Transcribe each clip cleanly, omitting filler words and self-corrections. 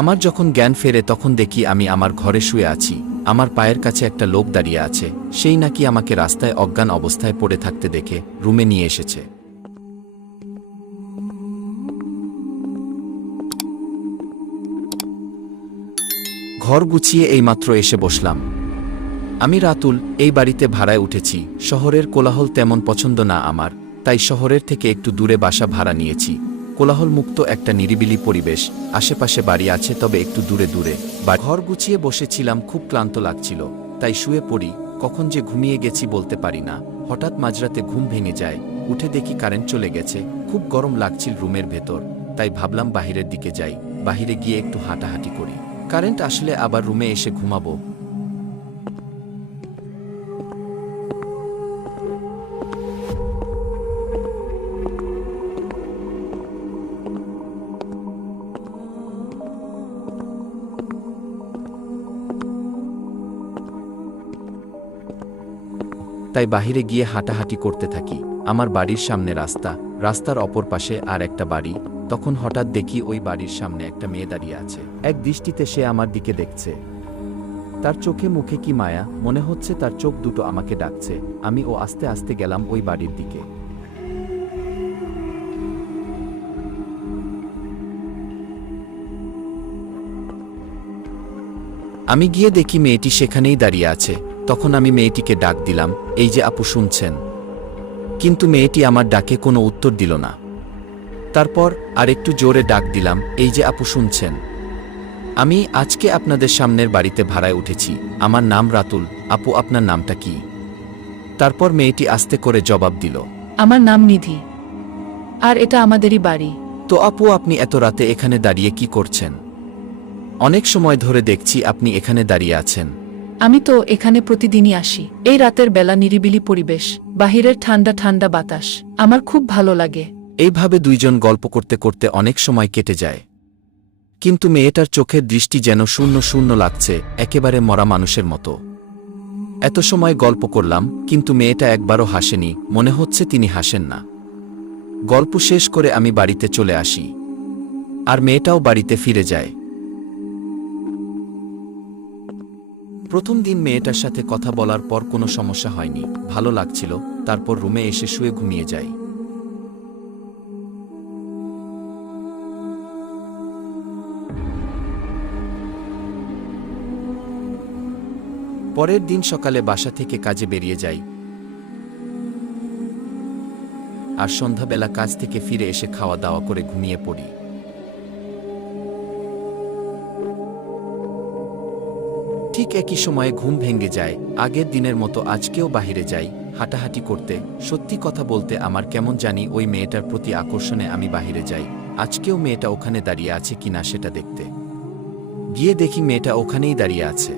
আমার যখন জ্ঞান ফেরে তখন দেখি আমি আমার ঘরে শুয়ে আছি। আমার পায়ের কাছে একটা লোক দাঁড়িয়ে আছে, সেই নাকি আমাকে রাস্তায় অজ্ঞান অবস্থায় পড়ে থাকতে দেখে রুমে নিয়ে এসেছে। ঘর গুছিয়ে এইমাত্র এসে বসলাম। আমি রাতুল, এই বাড়িতে ভাড়ায় উঠেছি। শহরের কোলাহল তেমন পছন্দ না আমার, তাই শহরের থেকে একটু দূরে বাসা ভাড়া নিয়েছি। কোলাহলমুক্ত একটা নিরিবিলি পরিবেশ, আশেপাশে বাড়ি আছে তবে একটু দূরে দূরে। ঘর গুছিয়ে বসেছিলাম, খুব ক্লান্ত লাগছিল, তাই শুয়ে পড়ি। কখন যে ঘুমিয়ে গেছি বলতে পারি না। হঠাৎ মাঝরাতে ঘুম ভেঙে যায়, উঠে দেখি কারেন্ট চলে গেছে। খুব গরম লাগছিল রুমের ভেতর, তাই ভাবলাম বাহিরের দিকে যাই, বাহিরে গিয়ে একটু হাঁটাহাঁটি করি। কারেন্ট আসলে আবার রুমে এসে ঘুমাবো। তাই বাহিরে গিয়ে হাঁটাহাঁটি করতে থাকি। আমার বাড়ির সামনে রাস্তা, রাস্তার অপর পাশে আর একটা বাড়ি। তখন হঠাৎ দেখি ওই বাড়ির সামনে একটা মেয়ে দাঁড়িয়ে আছে। এক দৃষ্টিতে সে আমার দিকে দেখছে। তার চোখে মুখে কি মায়া, মনে হচ্ছে তার চোখ দুটো আমাকে ডাকছে। আমি আস্তে আস্তে গেলাম ওই বাড়ির দিকে। আমি গিয়ে দেখি মেয়েটি সেখানেই দাঁড়িয়ে আছে। তখন আমি মেয়েটিকে ডাক দিলাম, এই যে আপু, শুনছেন? কিন্তু মেয়েটি আমার ডাকে কোনো উত্তর দিল না। তারপর আরেকটু জোরে ডাক দিলাম, এই যে আপু, শুনছেন? আমি আজকে আপনাদের সামনের বাড়িতে ভাড়ায় উঠেছি। আমার নাম রাতুল। আপু, আপনার নামটা কি? তারপর মেয়েটি আস্তে করে জবাব দিল, আমার নাম নিধি, আর এটা আমাদেরই বাড়ি। তো আপু, আপনি এত রাতে এখানে দাঁড়িয়ে কি করছেন? অনেক সময় ধরে দেখছি আপনি এখানে দাঁড়িয়ে আছেন। আমি তো এখানে প্রতিদিনই আসি। এই রাতের বেলা নিরিবিলি পরিবেশ, বাহিরের ঠান্ডা ঠান্ডা বাতাস আমার খুব ভালো লাগে। এইভাবে দুইজন গল্প করতে করতে অনেক সময় কেটে যায়। কিন্তু মেয়েটার চোখের দৃষ্টি যেন শূন্য শূন্য লাগছে, একেবারে মরা মানুষের মতো। এত সময় গল্প করলাম, কিন্তু মেয়েটা একবারও হাসেনি, মনে হচ্ছে তিনি হাসেন না। গল্প শেষ করে আমি বাড়িতে চলে আসি, আর মেয়েটাও বাড়িতে ফিরে যায়। প্রথম দিন মেয়েটার সাথে কথা বলার পর কোনো সমস্যা হয়নি, ভালো লাগছিল। তারপর রুমে এসে শুয়ে ঘুমিয়ে যাই। পরের দিন সকালে বাসা থেকে কাজে বেরিয়ে যাই, আর সন্ধ্যাবেলা কাজ থেকে ফিরে এসে খাওয়া দাওয়া করে ঘুমিয়ে পড়ি। ঠিক একই সময়ে ঘুম ভেঙে যায়। আগের দিনের মতো আজকেও বাহিরে যাই হাঁটাহাঁটি করতে। সত্যি কথা বলতে আমার কেমন জানি ওই মেয়েটার প্রতি আকর্ষণে আমি বাহিরে যাই। আজকেও মেয়েটা ওখানে দাঁড়িয়ে আছে কিনা সেটা দেখতে গিয়ে দেখি মেয়েটা ওখানেই দাঁড়িয়ে আছে।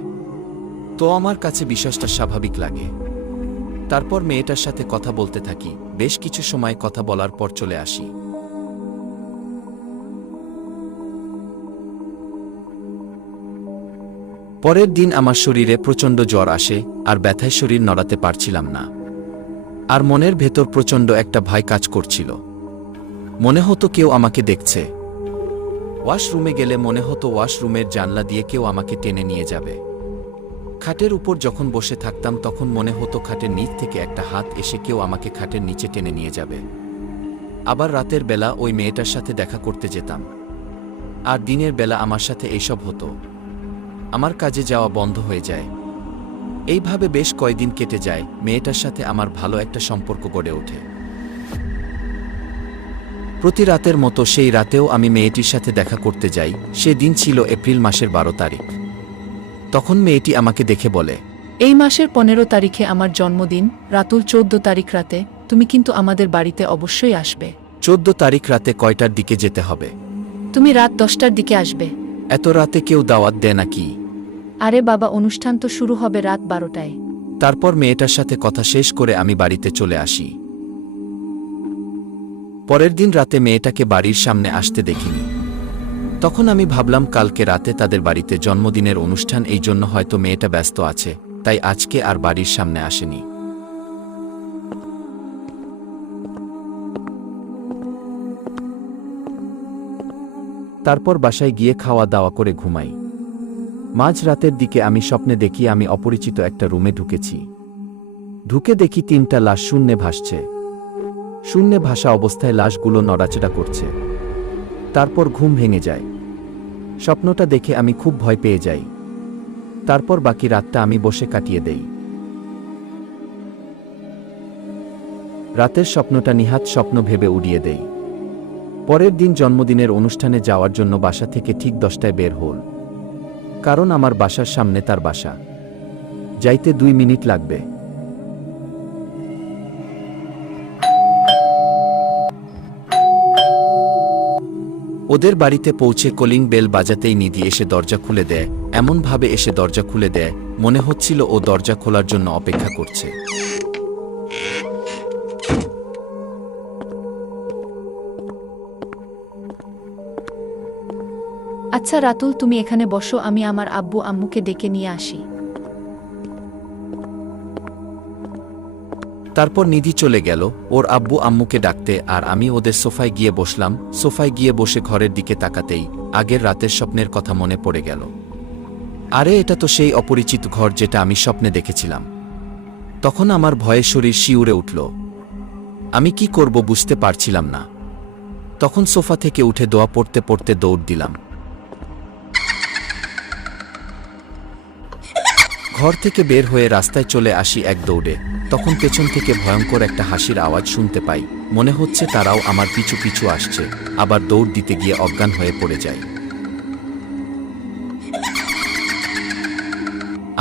তো আমার কাছে বিষয়টা স্বাভাবিক লাগে। তারপর মেয়েটার সাথে কথা বলতে থাকি। বেশ কিছু সময় কথা বলার পর চলে আসি। পরের দিন আমার শরীরে প্রচণ্ড জ্বর আসে, আর ব্যথায় শরীর নড়াতে পারছিলাম না। আর মনের ভেতর প্রচণ্ড একটা ভয় কাজ করছিল। মনে হতো কেউ আমাকে দেখছে। ওয়াশরুমে গেলে মনে হতো ওয়াশরুমের জানলা দিয়ে কেউ আমাকে টেনে নিয়ে যাবে। খাটের উপর যখন বসে থাকতাম তখন মনে হতো খাটের নিচ থেকে একটা হাত এসে কেউ আমাকে খাটের নিচে টেনে নিয়ে যাবে। আবার রাতের বেলা ওই মেয়েটার সাথে দেখা করতে যেতাম, আর দিনের বেলা আমার সাথে এইসব হতো। আমার কাজে যাওয়া বন্ধ হয়ে যায়। এইভাবে বেশ কয়েকদিন কেটে যায়। মেয়েটার সাথে আমার ভালো একটা সম্পর্ক গড়ে ওঠে। প্রতি রাতের মতো সেই রাতেও আমি মেয়েটির সাথে দেখা করতে যাই। সে দিন ছিল এপ্রিল মাসের 12 তারিখ। তখন মেয়েটি আমাকে দেখে বলে, এই মাসের 15 তারিখে আমার জন্মদিন। রাতুল, 14 তারিখ রাতে তুমি কিন্তু আমাদের বাড়িতে অবশ্যই আসবে। 14 তারিখ রাতে কয়টার দিকে যেতে হবে? তুমি রাত 10টার দিকে আসবে। এত রাতে কেউ দাওয়াত দেয় নাকি? আরে বাবা, অনুষ্ঠান তো শুরু হবে রাত 12টায়। তারপর মেয়েটার সাথে কথা শেষ করে আমি বাড়িতে চলে আসি। পরের দিন রাতে মেয়েটাকে বাড়ির সামনে আসতে দেখিনি। তখন আমি ভাবলাম কালকে রাতে তাদের বাড়িতে জন্মদিনের অনুষ্ঠান, এই জন্য হয়তো মেয়েটা ব্যস্ত আছে, তাই আজকে আর বাড়ির সামনে আসেনি। তারপর বাসায় গিয়ে খাওয়া দাওয়া করে ঘুমাই। মাঝ রাতের দিকে আমি স্বপ্নে দেখি আমি অপরিচিত একটা রুমে ঢুকেছি। ঢুকে দেখি 3টা লাশ শূন্যে ভাসছে। শূন্যে ভাসা অবস্থায় লাশগুলো নড়াচড়া করছে। তারপর ঘুম ভেঙে যায়। স্বপ্নটা দেখে আমি খুব ভয় পেয়ে যাই। তারপর বাকি রাতটা আমি বসে কাটিয়ে দেই। রাতের স্বপ্নটা নিহাত স্বপ্ন ভেবে উড়িয়ে দেই। পরের দিন জন্মদিনের অনুষ্ঠানে যাওয়ার জন্য বাসা থেকে ঠিক 10টায় বের হল। কারণ আমার বাসার সামনে তার বাসা। যাইতে 2 মিনিট লাগবে। ওদের বাড়িতে পৌঁছে কলিং বেল বাজাতেই নিধি এসে দরজা খুলে দেয়। এমনভাবে এসে দরজা খুলে দেয়, মনে হচ্ছিল ও দরজা খোলার জন্য অপেক্ষা করছে। আচ্ছা রাতুল, তুমি এখানে বসো, আমি আমার আব্বু আম্মুকে ডেকে নিয়ে আসি। তারপর নিধি চলে গেল ওর আব্বু আম্মুকে ডাকতে, আর আমি ওদের সোফায় গিয়ে বসলাম। সোফায় গিয়ে বসে ঘরের দিকে তাকাতেই আগের রাতের স্বপ্নের কথা মনে পড়ে গেল। আরে এটা তো সেই অপরিচিত ঘর যেটা আমি স্বপ্নে দেখেছিলাম। তখন আমার ভয়ে শরীর শিউরে উঠল। আমি কি করব বুঝতে পারছিলাম না। তখন সোফা থেকে উঠে দোয়া পড়তে পড়তে দৌড় দিলাম। ঘর থেকে বের হয়ে রাস্তায় চলে আসি এক দৌড়ে। তখন পেছন থেকে ভয়ঙ্কর একটা হাসির আওয়াজ শুনতে পাই। মনে হচ্ছে তারাও আমার পিছু পিছু আসছে। আবার দৌড় দিতে গিয়ে অজ্ঞান হয়ে পড়ে যায়।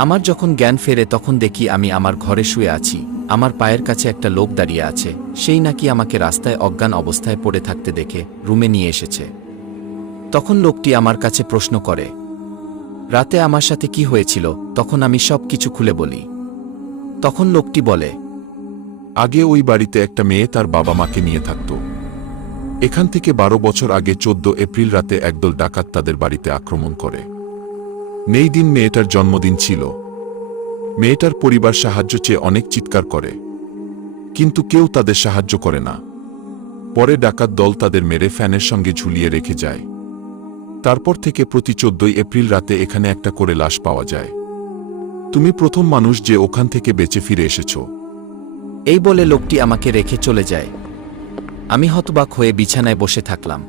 আমার যখন জ্ঞান ফেরে তখন দেখি আমি আমার ঘরে শুয়ে আছি। আমার পায়ের কাছে একটা লোক দাঁড়িয়ে আছে। সেই নাকি আমাকে রাস্তায় অজ্ঞান অবস্থায় পড়ে থাকতে দেখে রুমে নিয়ে এসেছে। তখন লোকটি আমার কাছে প্রশ্ন করে, রাতে আমার সাথে কি হয়েছিল? তখন আমি সব কিছু খুলে বলি। তখন লোকটি বলে, আগে ওই বাড়িতে একটা মেয়ে তার বাবা মাকে নিয়ে থাকত। এখান থেকে 12 বছর আগে 14 এপ্রিল রাতে একদল ডাকাত তাদের বাড়িতে আক্রমণ করে। নেই দিন মেয়েটার জন্মদিন ছিল। মেয়েটার পরিবার সাহায্য চেয়ে অনেক চিৎকার করে, কিন্তু কেউ তাদের সাহায্য করে না। পরে ডাকাত দল তাদের মেরে ফ্যানের সঙ্গে ঝুলিয়ে রেখে যায়। তারপর থেকে প্রতি 14 এপ্রিল রাতে এখানে একটা করে লাশ পাওয়া যায়। তুমি প্রথম মানুষ যে ওখান থেকে বেঁচে ফিরে এসেছো। এই বলে লোকটি আমাকে রেখে চলে যায়। আমি হতবাক হয়ে বিছানায় বসে থাকলাম।